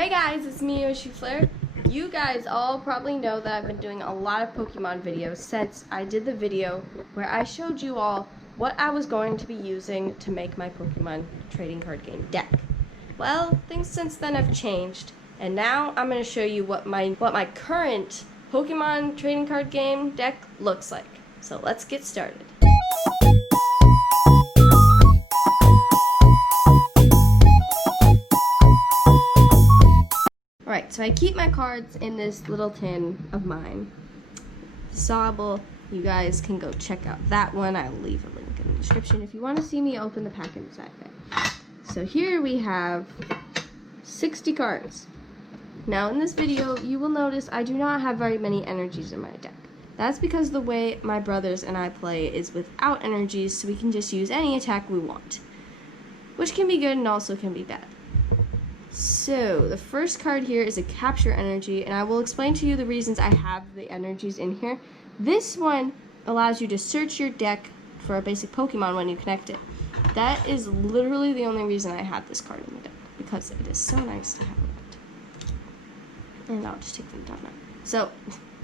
Hey guys, it's me, Yoshi You guys all probably know that I've been doing a lot of Pokemon videos since I did the video where I showed you all what I was going to be using to make my Pokemon trading card game deck. Well, things since then have changed, and now I'm going to show you what my current Pokemon trading card game deck looks like. So let's get started. Alright, so I keep my cards in this little tin of mine. Sawable, you guys can go check out that one. I'll leave a link in the description if you want to see me open the pack inside there. So here we have 60 cards. Now in this video, you will notice I do not have very many energies in my deck. That's because the way my brothers and I play is without energies, so we can just use any attack we want. Which can be good and also can be bad. So, the first card here is a capture energy, and I will explain to you the reasons I have the energies in here. This one allows you to search your deck for a basic Pokemon when you connect it. That is literally the only reason I have this card in the deck, because it is so nice to have it. And I'll just take them down now. So,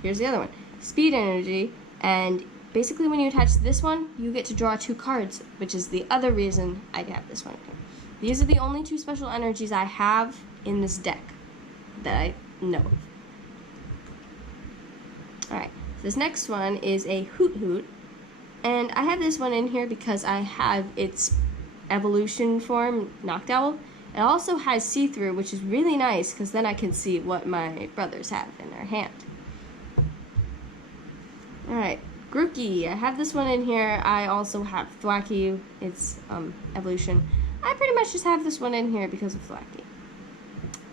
here's the other one. Speed energy, and basically when you attach this one, you get to draw 2 cards, which is the other reason I have this one in here. These are the only 2 special energies I have in this deck that I know of. Alright, so this next one is a Hoot Hoot, and I have this one in here because I have its evolution form, Noctowl. It also has see-through, which is really nice because then I can see what my brothers have in their hand. Alright, Grookey, I have this one in here. I also have Thwackey, its evolution. I pretty much just have this one in here because of Thwackey.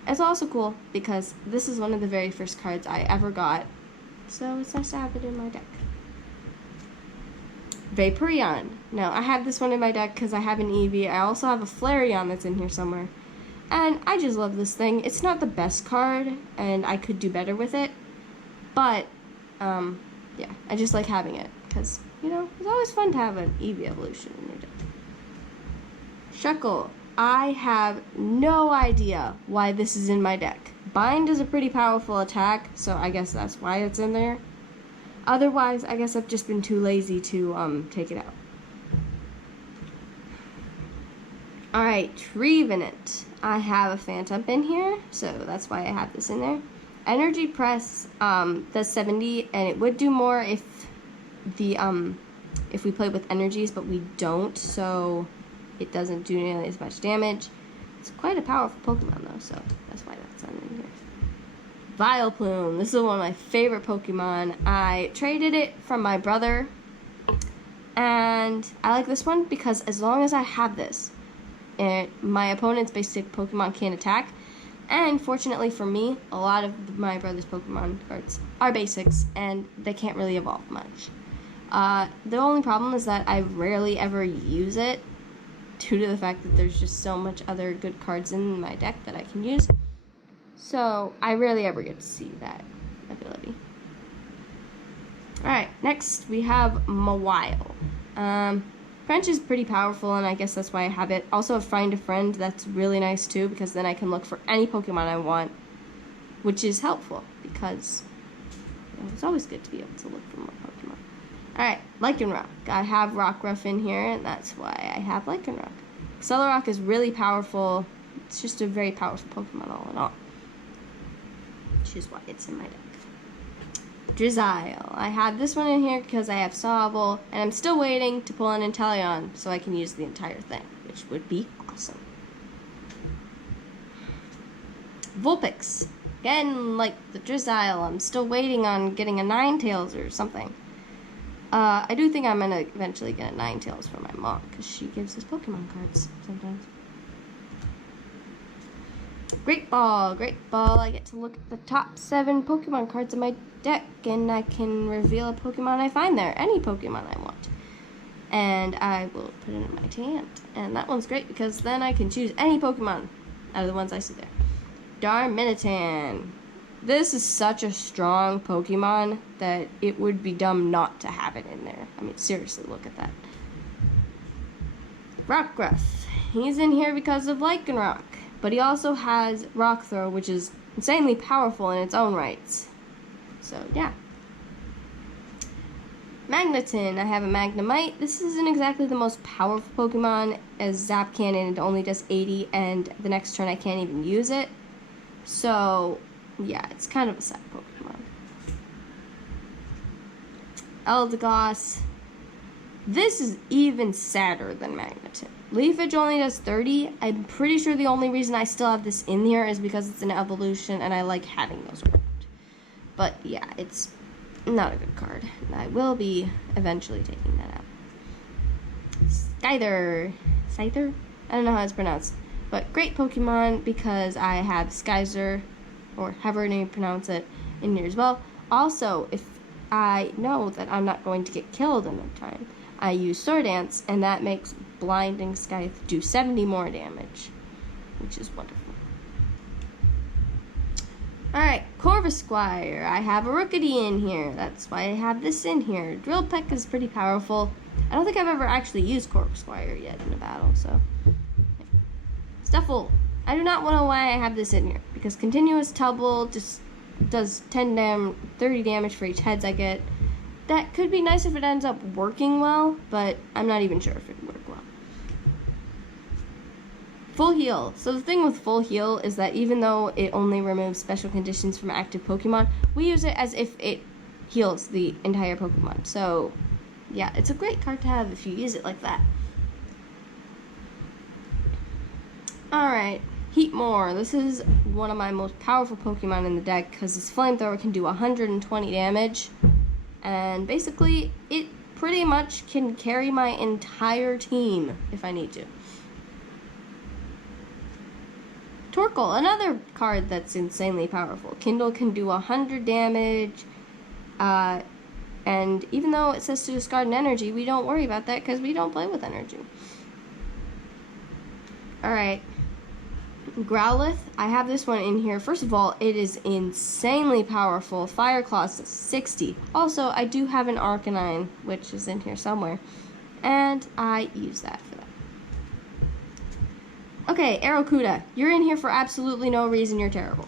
It's also cool because this is one of the very first cards I ever got, so it's nice to have it in my deck. Vaporeon. Now, I have this one in my deck because I have an Eevee. I also have a Flareon that's in here somewhere. And I just love this thing. It's not the best card, and I could do better with it. But, yeah, I just like having it because, you know, it's always fun to have an Eevee evolution in your deck. Shuckle. I have no idea why this is in my deck. Bind is a pretty powerful attack, so I guess that's why it's in there. Otherwise, I guess I've just been too lazy to take it out. Alright, Trevenant. I have a Phantom in here, so that's why I have this in there. Energy Press does 70, and it would do more if we played with energies, but we don't, so it doesn't do nearly as much damage. It's quite a powerful Pokemon though, so that's why that's in here. Vileplume. This is one of my favorite Pokemon. I traded it from my brother, and I like this one because as long as I have this, my opponent's basic Pokemon can't attack. And fortunately for me, a lot of my brother's Pokemon cards are basics, and they can't really evolve much. The only problem is that I rarely ever use it, due to the fact that there's just so much other good cards in my deck that I can use. So, I rarely ever get to see that ability. Alright, next we have Mawile. French is pretty powerful, and I guess that's why I have it. Also, Find a Friend, that's really nice too, because then I can look for any Pokemon I want, which is helpful, because you know, it's always good to be able to look for more Pokemon. Alright, Lycanroc. I have Rockruff in here, and that's why I have Lycanroc. Accelerock is really powerful. It's just a very powerful Pokemon all in all. Which is why it's in my deck. Drizzile. I have this one in here because I have Sawable, and I'm still waiting to pull an Inteleon so I can use the entire thing, which would be awesome. Vulpix. Again, like the Drizzile, I'm still waiting on getting a Ninetales or something. I do think I'm going to eventually get a Ninetales for my mom, because she gives us Pokemon cards sometimes. Great Ball. Great Ball, I get to look at the top 7 Pokemon cards in my deck, and I can reveal a Pokemon I find there, any Pokemon I want. And I will put it in my hand. And that one's great, because then I can choose any Pokemon out of the ones I see there. Darmanitan. This is such a strong Pokemon that it would be dumb not to have it in there. I mean, seriously, look at that. Rockruff. He's in here because of Lycanroc. but he also has Rock Throw, which is insanely powerful in its own rights. So, yeah. Magneton, I have a Magnemite. This isn't exactly the most powerful Pokemon, as Zap Cannon, it only does 80, and the next turn I can't even use it. So, yeah, it's kind of a sad Pokemon. Eldegoss. This is even sadder than Magneton. Leafage only does 30. I'm pretty sure the only reason I still have this in here is because it's an evolution and I like having those around. But yeah, it's not a good card. And I will be eventually taking that out. Scyther. Scyther? I don't know how it's pronounced. But great Pokemon because I have Skyzer, or however you pronounce it, in here as well. Also, if I know that I'm not going to get killed in no time, I use Sword Dance, and that makes Blinding Scythe do 70 more damage, which is wonderful. Alright, Corvisquire. I have a Rookity in here. That's why I have this in here. Drill Peck is pretty powerful. I don't think I've ever actually used Corvisquire yet in a battle, so. Stuffle. I do not know why I have this in here, because Continuous Tubble just does 30 damage for each heads I get. That could be nice if it ends up working well, but I'm not even sure if it would work well. Full Heal. So the thing with Full Heal is that even though it only removes special conditions from active Pokemon, we use it as if it heals the entire Pokemon. So, yeah, it's a great card to have if you use it like that. Alright, Heatmore. This is one of my most powerful Pokemon in the deck because its Flamethrower can do 120 damage. And basically, it pretty much can carry my entire team if I need to. Torkoal, another card that's insanely powerful. Kindle can do 100 damage, and even though it says to discard an energy, we don't worry about that because we don't play with energy. Alright, Growlithe, I have this one in here. First of all, it is insanely powerful. Fire Claw is 60. Also, I do have an Arcanine, which is in here somewhere, and I use that for that. Okay, Aerocuda, you're in here for absolutely no reason. You're terrible.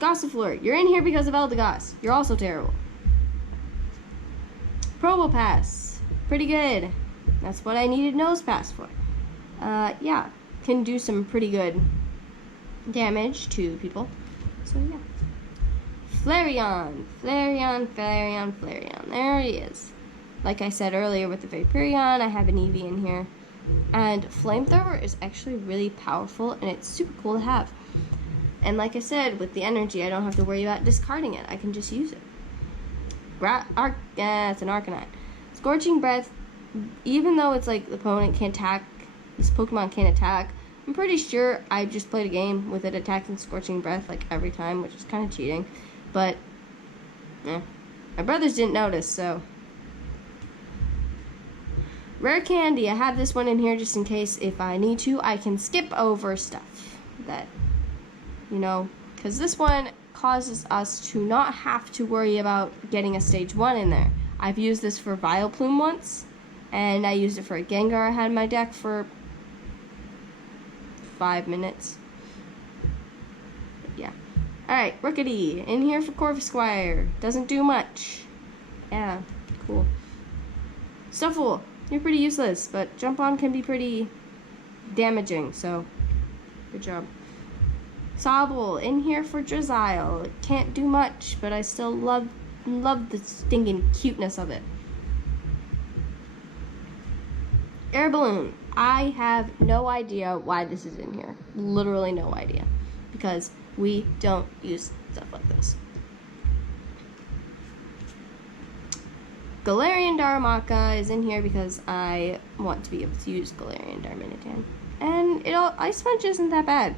Gossifleur, you're in here because of Eldegoss. You're also terrible. Probopass, pretty good. That's what I needed Nosepass for. Yeah, can do some pretty good damage to people. So yeah. Flareon. There he is. Like I said earlier with the Vaporeon, I have an Eevee in here. And Flamethrower is actually really powerful, and it's super cool to have. And like I said, with the energy, I don't have to worry about discarding it. I can just use it. It's an Arcanine. Scorching Breath, even though it's like the opponent can't attack, this Pokemon can't attack, I'm pretty sure I just played a game with it attacking Scorching Breath like every time, which is kind of cheating. But, my brothers didn't notice, so. Rare Candy, I have this one in here just in case if I need to, I can skip over stuff that, because this one causes us to not have to worry about getting a stage 1 in there. I've used this for Vileplume once, and I used it for a Gengar I had in my deck for 5 minutes. But yeah. Alright, Rookity, in here for Corvisquire. Doesn't do much. Yeah, cool. Stuffle. You're pretty useless, but Jump On can be pretty damaging, so good job. Sobble, in here for Drizzile. It can't do much, but I still love the stinging cuteness of it. Air Balloon. I have no idea why this is in here. Literally no idea. Because we don't use stuff like this. Galarian Darumaka is in here because I want to be able to use Galarian Darmanitan. And Ice Punch isn't that bad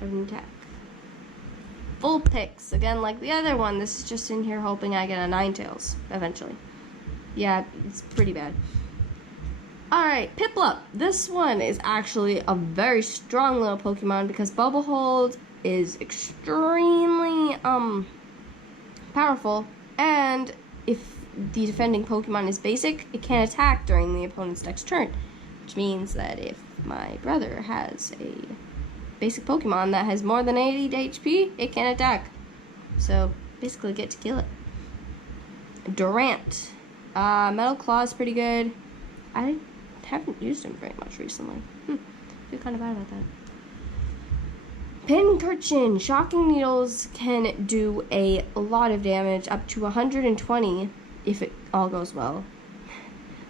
of an attack. Vulpix, again like the other one, this is just in here hoping I get a Ninetales eventually. Yeah, it's pretty bad. Alright, Piplup. This one is actually a very strong little Pokemon because Bubble Hold is extremely powerful, and if the defending Pokemon is basic, it can't attack during the opponent's next turn. which means that if my brother has a basic Pokemon that has more than 80 HP, it can attack. So basically get to kill it. Durant. Metal Claw is pretty good. I haven't used him very much recently. Feel kind of bad about that. Pincurchin. Shocking Needles can do a lot of damage, up to 120 if it all goes well.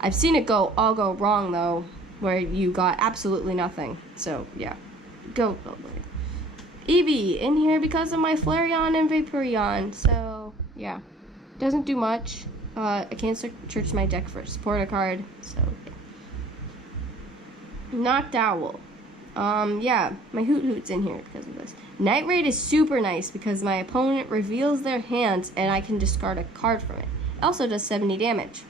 I've seen it all go wrong though, where you got absolutely nothing. So yeah, go. Eevee in here because of my Flareon and Vaporeon. So yeah, doesn't do much. I can't search my deck for a supporter card. So yeah. Knocked Owl. Yeah, my Hoot's in here because of this. Night Raid is super nice because my opponent reveals their hands and I can discard a card from it. It also does 70 damage.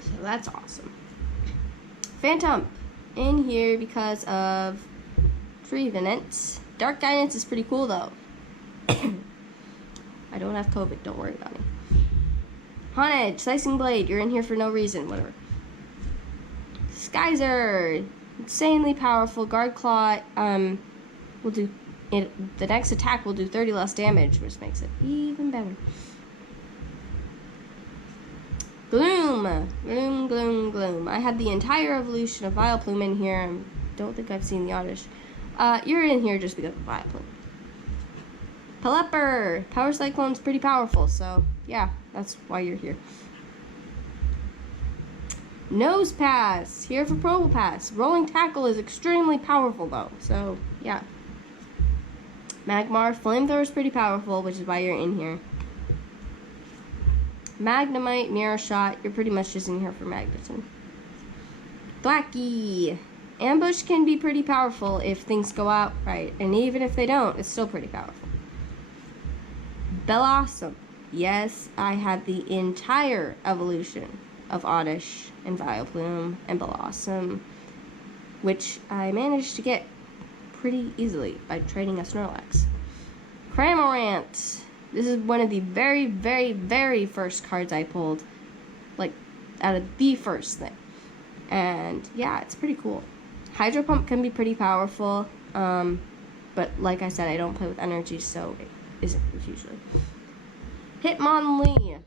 So that's awesome. Phantom in here because of Trevenant. Dark Guidance is pretty cool though. I don't have COVID, don't worry about me. Haunted, Slicing Blade, you're in here for no reason, whatever. Skyzer, insanely powerful. Guard Claw will do it. The next attack will do 30 less damage, which makes it even better. Gloom, Gloom, Gloom, Gloom. I had the entire evolution of Vileplume in here. I don't think I've seen the Oddish. You're in here just because of Vileplume. Pelipper, Power Cyclone's pretty powerful, so yeah, that's why you're here. Nose Pass, here for Probopass. Rolling Tackle is extremely powerful though, so yeah. Magmar, Flamethrower is pretty powerful, which is why you're in here. Magnemite, Mirror Shot, you're pretty much just in here for Magneton. Blackie, Ambush can be pretty powerful if things go out right, and even if they don't, it's still pretty powerful. Bellossom, yes, I have the entire evolution of Oddish and Vileplume and Bellossom, which I managed to get pretty easily by trading a Snorlax. Cramorant. This is one of the very, very, very first cards I pulled. Like, out of the first thing. And, yeah, it's pretty cool. Hydro Pump can be pretty powerful. But, like I said, I don't play with energy, so it isn't usually. Hitmonlee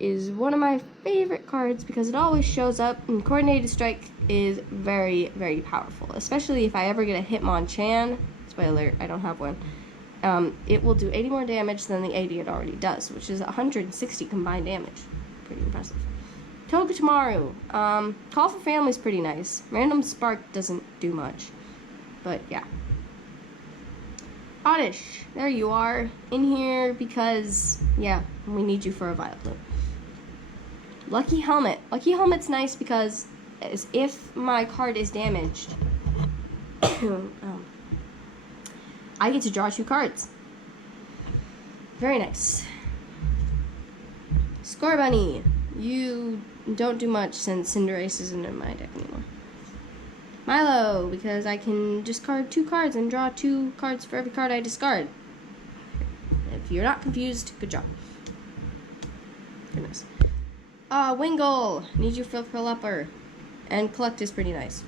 is one of my favorite cards because it always shows up, and Coordinated Strike is very, very powerful. Especially if I ever get a Hitmonchan. Spoiler, I don't have one. It will do 80 more damage than the 80 it already does, which is 160 combined damage. Pretty impressive. Togedemaru. Call for Family is pretty nice. Random Spark doesn't do much. But, yeah. Oddish. There you are. In here because, yeah, we need you for a Vileplume. Lucky Helmet. Lucky Helmet's nice because as if my card is damaged, I get to draw 2 cards. Very nice. Scorbunny. You don't do much since Cinderace isn't in my deck anymore. Milo, because I can discard 2 cards and draw 2 cards for every card I discard. If you're not confused, good job. Goodness. Wingull. Need you for Pelipper. And Collect is pretty nice.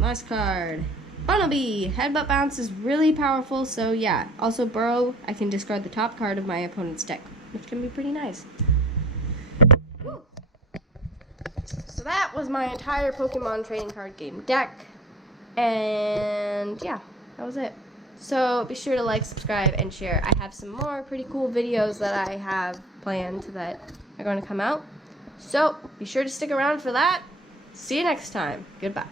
Last card. Bunnelby. Headbutt Bounce is really powerful, so yeah. Also Burrow, I can discard the top card of my opponent's deck, which can be pretty nice. Woo. So that was my entire Pokemon trading card game deck. And yeah, that was it. So be sure to like, subscribe, and share. I have some more pretty cool videos that I have planned that are going to come out. So be sure to stick around for that. See you next time. Goodbye.